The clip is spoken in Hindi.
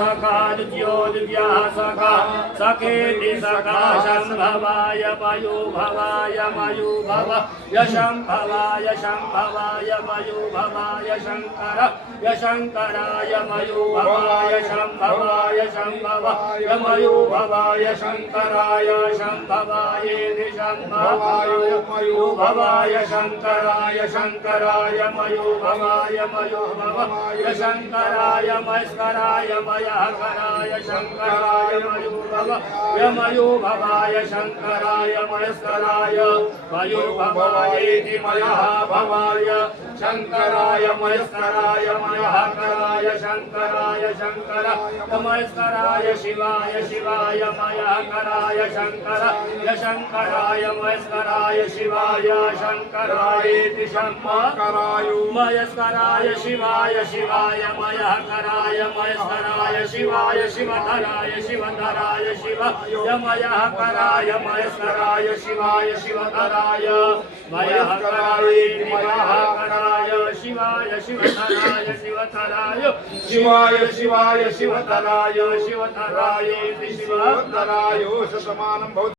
सखा द्वितीयोऽद्वितीयः सखा सखेति सखा शम्भवाय मयूभवाय मयूभवाय शम्भवाय शम्भवाय मयूभवाय शङ्कर शङ्कराय मयूभवाय शम्भवाय शम्भवाय मयूभवाय शङ्कराय शम्भवायेति शम्भवाय मयूभवाय शङ्कराय शङ्कराय मयूभवाय मयूभवाय शङ्कराय मस्कराय मयहकराय शङ्कराय मयूभवाय मयूभवाय शङ्कराय मस्कराय मयूभवायेति मयः भवाय शङ्कराय मस्कराय मयहकराय शङ्कराय शङ्कराय मस्कराय शिवाय शिवाय मयहकराय शङ्कराय शङ्कराय मस्कराय शिवाय शङ्करायेति शङ्कराय मयस्कराय शिवाय शिवाय मयहकराय मस्कराय शिवाय शिवधराय शिवधराय शिवाय मयहकराय मस्कराय शिवाय शिवधराय मयहकरायेति मयहकराय शिवाय शिवधराय शिवधराय शिवाय शिवाय शिवधराय शिवधरायेति शिवधराय शतमानं भवति।